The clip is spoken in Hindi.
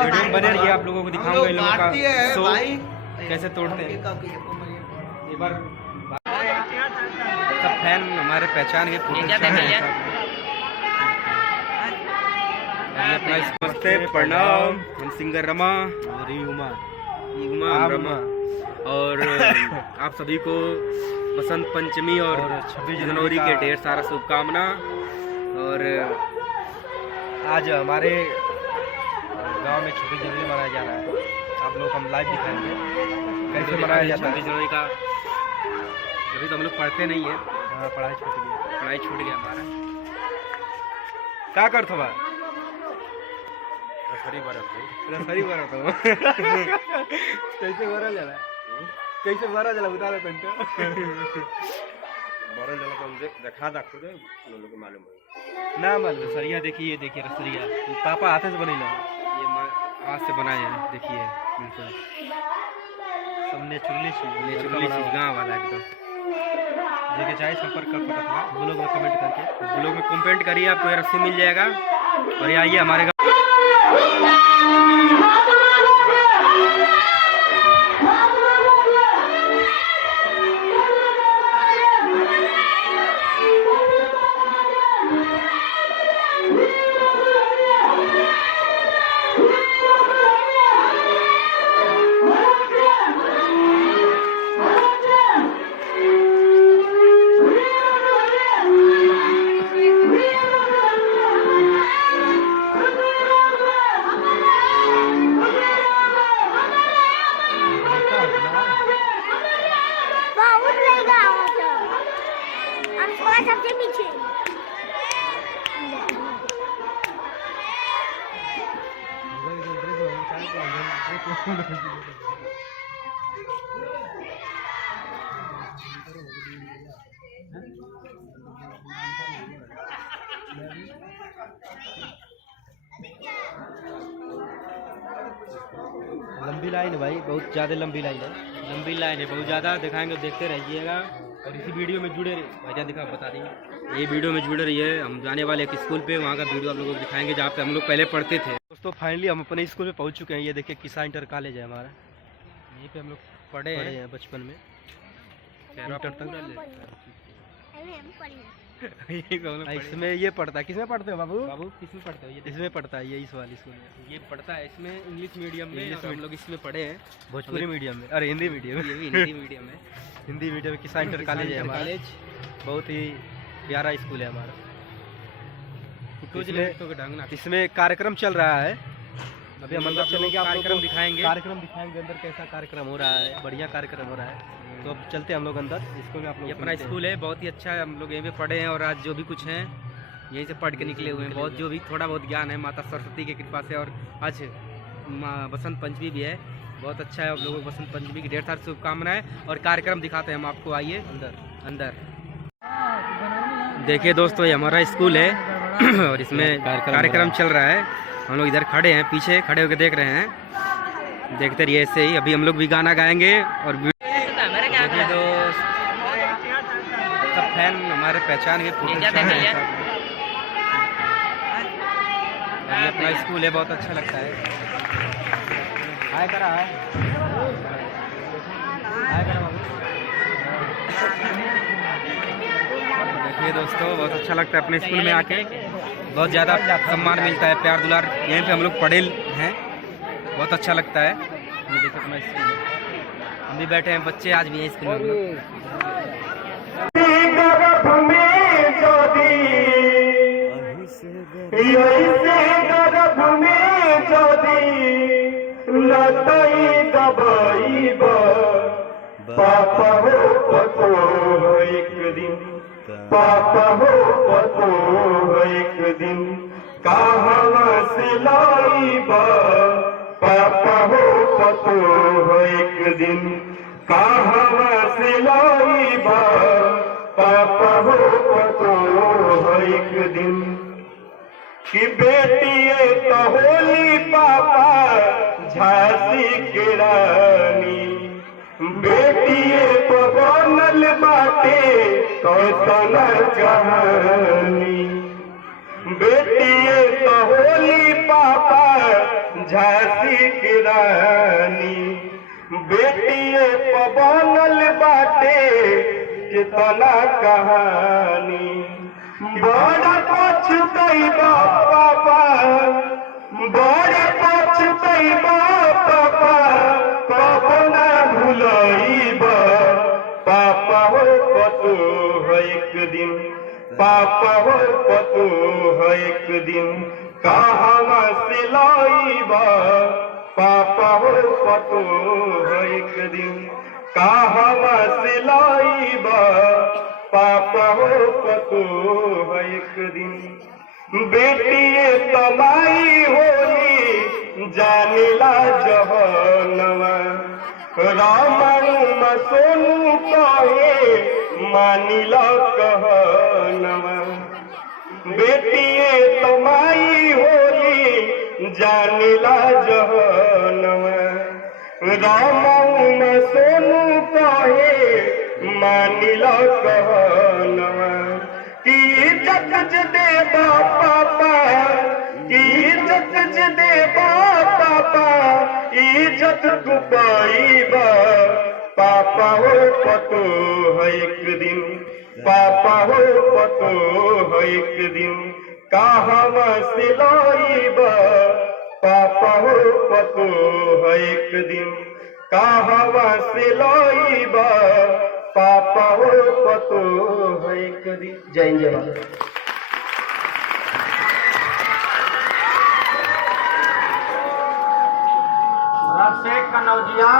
वीडियो बने रहिए, आप लोगों को दिखाऊंगा इन लोगों का शो कैसे तोड़ते हैं। एक बार सब फैन हमारे पहचान के नमस्ते, प्रणाम। हम सिंगर रमा और रमा और आप सभी को बसंत पंचमी और 26 जनवरी के ढेर सारा शुभकामना। और आज हमारे गांव में 26 जनवरी मनाया जा रहा है, आप लोग हम लाइव दिखाएंगे कैसे मनाया जाता है 26 जनवरी का। अभी तो हम लोग पढ़ते नहीं है, पढ़ाई छूट गया हमारा। क्या करते हो? रसरी बरत हो कैसे भरा जला, कैसे भरा जला बता रहे घंटा भरा जला तो देखा दे लोगों को मालूम है ना। मालूम रसरिया देखिए, देखिए रसरिया पापा हाथ से बनेला, ये हाथ से बनाए हैं। देखिए बिल्कुल सब नेचुरली चीज गाँव वाला एकदम। देखिए चाहे संपर्क कर सकते हैं, ब्लॉग में कमेंट करके, ब्लॉग में कमेंट करिए, आपको ये रस्सी मिल जाएगा। और ये आइए हमारे गाँव। सबसे पीछे लंबी लाइन है भाई, बहुत ज़्यादा लंबी लाइन है, बहुत ज़्यादा। दिखाएंगे, देखते रहिएगा। और इसी वीडियो में जुड़े रहिए। भाईजान दिखा बता देंगे, ये वीडियो में जुड़े रहिए। हम जाने वाले एक स्कूल पे, वहाँ का वीडियो आप लोगों को दिखाएंगे जहाँ पे हम लोग पहले पढ़ते थे। दोस्तों फाइनली हम अपने स्कूल में पहुँच चुके हैं। ये देखिए किसा इंटर कॉलेज है हमारा, यहीं पे हम लोग पढ़े हैं बचपन में। इसमें ये पढ़ता है, किसमें पढ़ते हो बाबू? किसमें पढ़ते हो? ये इसमें पढ़ता है, ये इस वाली स्कूल में ये पढ़ता है। इसमें इंग्लिश मीडियम में हम लोग इसमें पढ़े हैं, भोजपुरी मीडियम में, अरे हिंदी मीडियम में, ये भी हिंदी मीडियम में। हिंदी मीडियम में किसा इंटर कॉलेज है हमारा, बहुत ही प्यारा स्कूल है हमारा। इसमें कार्यक्रम चल रहा है, अभी हम अंदर चलेंगे, कार्यक्रम दिखाएंगे अंदर कैसा कार्यक्रम हो रहा है। बढ़िया कार्यक्रम हो रहा है, तो अब चलते हैं हम लोग अंदर। स्कूल में आप लोग, अपना स्कूल है, बहुत ही अच्छा है। हम लोग यहीं पे पढ़े हैं और आज जो भी कुछ हैं यहीं से पढ़ के निकले हुए हैं। बहुत जो भी थोड़ा बहुत ज्ञान है माता सरस्वती की कृपा से। और आज बसंत पंचमी भी है, बहुत अच्छा है। आप लोगों को बसंत पंचमी की ढेर सारी शुभकामनाएं। और कार्यक्रम दिखाते हैं हम आपको, आइए अंदर। देखिए दोस्तों ये हमारा स्कूल है और इसमें कार्यक्रम चल रहा है। हम लोग इधर खड़े हैं, पीछे खड़े होकर देख रहे हैं। देखते रहिए ऐसे ही, अभी हम लोग भी गाना गाएंगे। और देखिए दोस्त सब फैन हमारे पहचान के अपना स्कूल है, बहुत अच्छा लगता है। हाय करा बाबू। देखिए दोस्तों बहुत अच्छा लगता है अपने स्कूल में आके, बहुत ज़्यादा सम्मान मिलता है, प्यार दुलार। यहीं पे हम लोग पढ़े हैं, बहुत अच्छा लगता है। देखो अपना स्कूल है, हम भी बैठे हैं, बच्चे आज भी हैं स्कूल में। पापा हो पतो एक दिन, पापा हो पतो एक दिन, कहाँ से लाई बा, पापा हो पतो दिन कहवा से लाइबा पापा हो पतो एक दिन कि बेटिए तो होली पापा झांसी की रानी बेटिए तो बनल बाटे कौतन कहानी बेटिए तो होली पापा झांसी की रानी बेटिए तो बनल बाटे कितना कहानी बड़ा पछतैबा पापा बड़ा पछतैबा पापा पापना भुलैबा पापा हो पतो है एक दिन पापा हो पतो है एक दिन कहवा से लाइबा पापा हो पतो है एक दिन कहवा से लाइबा पापा हो पतो है एक दिन बेटिए तमाई होली जानिला जहनवा राम सोनू कहे मानिला कहनवा बेटिए तमाई होली जानिला जहनवा राम सोनू कहे मानिला कहनवा की इज्जत ज देबा पापा की इज्जत ज देबा पापा इज्जत तू पाइबा पापा हो पतो है एक दिन पापा हो पतो है एक दिन कहवा से लाइबा पापा हो पतो है एक दिन कहवा से लाइबा पापा हो पतो है एक दिन। जय जय शेख कनौजिया